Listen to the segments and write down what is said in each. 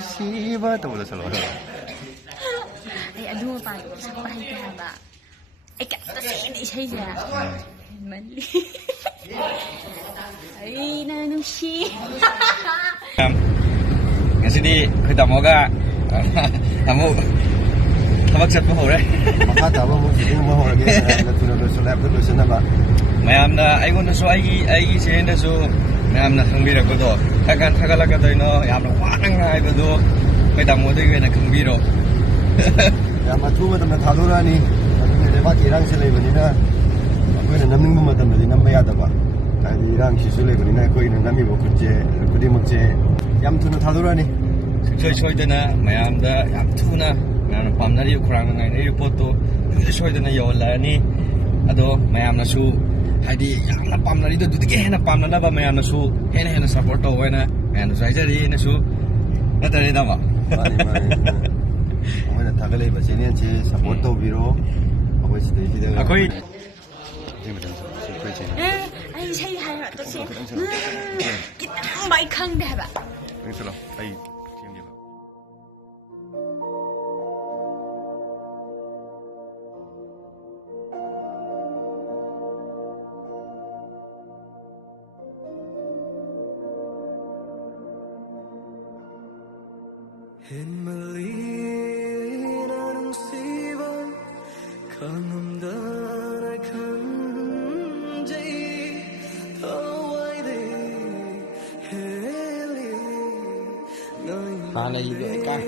누시바 또보다 잘 나와. Ay, ano pa yun? Sa bahay ka ba? Ay, kasi isa-isa. Mali. Ay, nanong shi. Ngasi khởi tamoga tamu tabak chatpa hore. Makha taba mo siding mo hore na tulo so lab ko so na ba. mayamna aigonda so ai senda so mayamna khangbira ko do thakan thagalaga doino yamna wanang ngai ba do khoi tamu de wena khangbiro. 야 맞추면 좀 다돌아니. 내가 이랑 실례거니나. 그거는 남는 것만 담는 남아야 돼 봐. 아니 이랑 시술래거니나 거기는 남이 뭐 그제 그리 먹제 얌투는 다돌아니. 저희 소이드나 mayamda yam thuna mayamna pamnari khurang ngai nei report to soidana yolani ado mayamna su haidi yamna pamnari do dudige hena pamnana ba mayamna su hena support to wena mayamna saijari na su natari dama 어머니 다글레이버 제니한테 서포트 비로 하고 있을 때 이제 거의 Ay, say hay ra to siya. Kitang may kang da ba? 그래서 아이 지금 봐. này về cái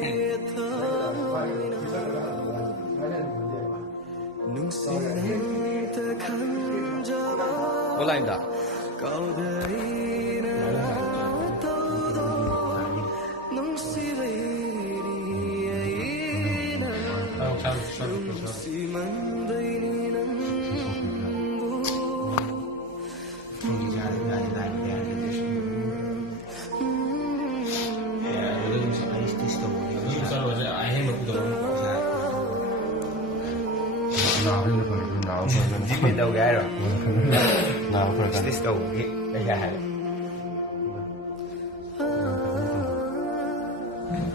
có lại đã nào biết đâu gái rồi nào phải this đâu cái gái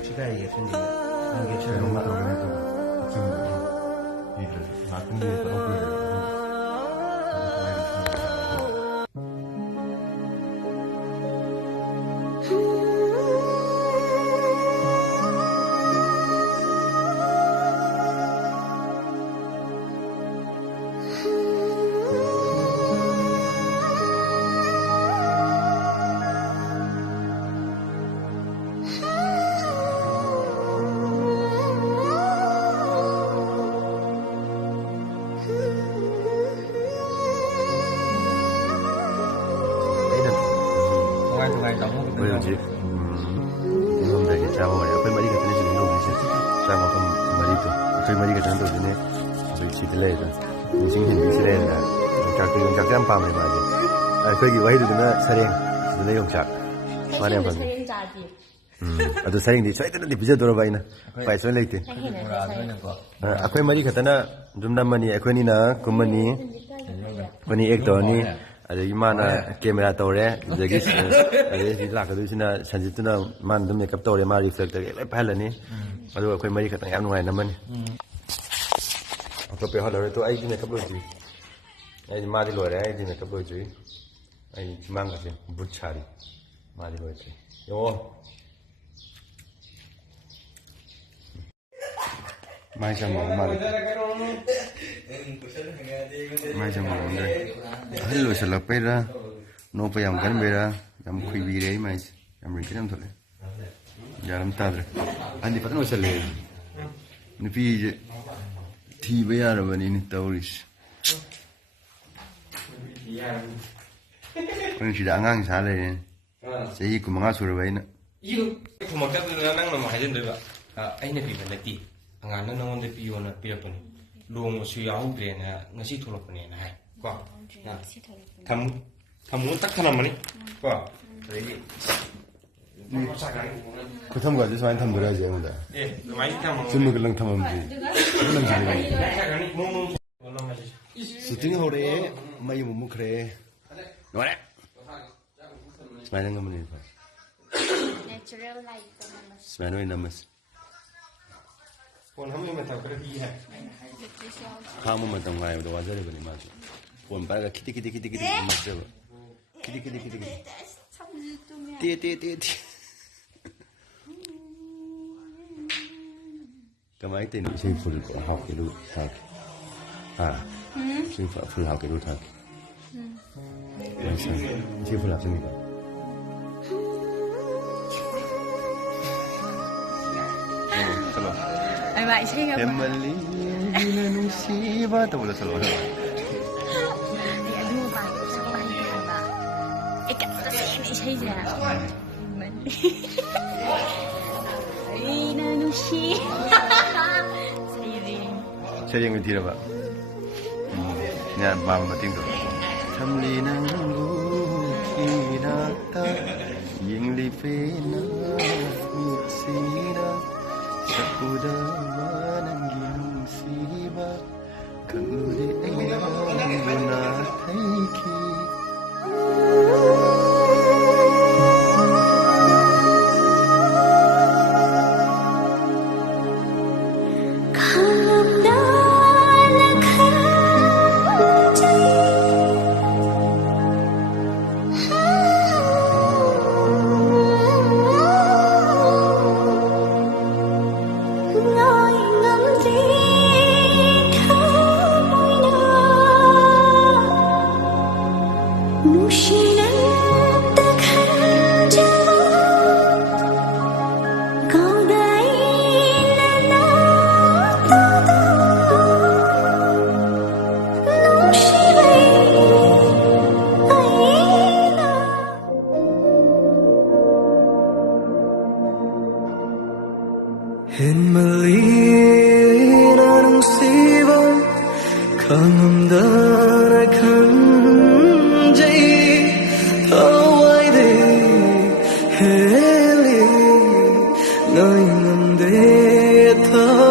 chỉ cái gì phân gì 이게 제일 엄마 그래도 지금 이들 막은 게 너무 뭐였지? 이놈들 이제 잡아버려. 앞에 머리가 되는 지금 이놈 이제 잡아서 머리도 앞에 머리가 되는 도중에 저희 집들레다. 무슨 힘이 있으래나. 작전 밤에 말이지. 거기 와이드나 사령 집들레 용작. 많이 봐. 아주 사령이 저희들한테 비자 돌아봐이나. 파이선 레이트. 앞에 머리 갖다나 좀 남만이 에코니나 금만이 거니 액터니 아주 이만한 카메라 떠오래 저기 아주 라카도시나 산지트나 만든 메이크업 떠오래 마 리플렉터게 왜 팔라니 아주 거의 머리 갖다 양 누가이 남만이 아까 배 하려고 또 아이디 메이크업 로지 아이디 마디 로래 아이디 메이크업 로지 아이 지망가지 부차리 마디 로지 요 많이 잡아 말이 mai chăm mong đây hello sờ lấp ra nô phải làm cái này ra làm khuy bì đấy mai làm cái làm thôi giờ làm ta rồi anh đi bắt nó sờ lên nó phi thì bây giờ rồi này tao đi con chỉ đã ngang xa này sẽ gì cũng mang số rồi vậy nè 이거 고맙다 năng mà hay 된다 anh này bị vấn đề ngan nó ngon để pion là pia pun luong suy áo bề nè ngasi thua lộc nè này qua tham muốn tắc tham mà đi qua đấy 그 탐구 아주 많이 탐들어야지 오늘 예 많이 tham 좀 먹을랑 탐하면 돼 그런 식이네 수ting 호래 마이 못 그래 뭐래 많이 한 거면 돼 natural light của mình mà Sumaya no namas. Phone hami mathau kara bi hai. Kama matam ngai do wajare bani ma. Phone paraga kiti masjaba. Kiti. Ti. Kamai tin sei full hak ke lu thak. Ha. Sei full hak ke lu thak. Sei full hak ni ka. Chalo. ai vậy chứ không Emily nusiba to bola chalo. ai đua bài sắc bay cái mà ai cả ta sẽ này chơi gì mình ai na nu si Saya yang tidak pak. Nya mama mating tu. Chamli nangu kinata ying li fena sina sakuda manangilung siba kangure na taiki. nơi ngầm đê thơ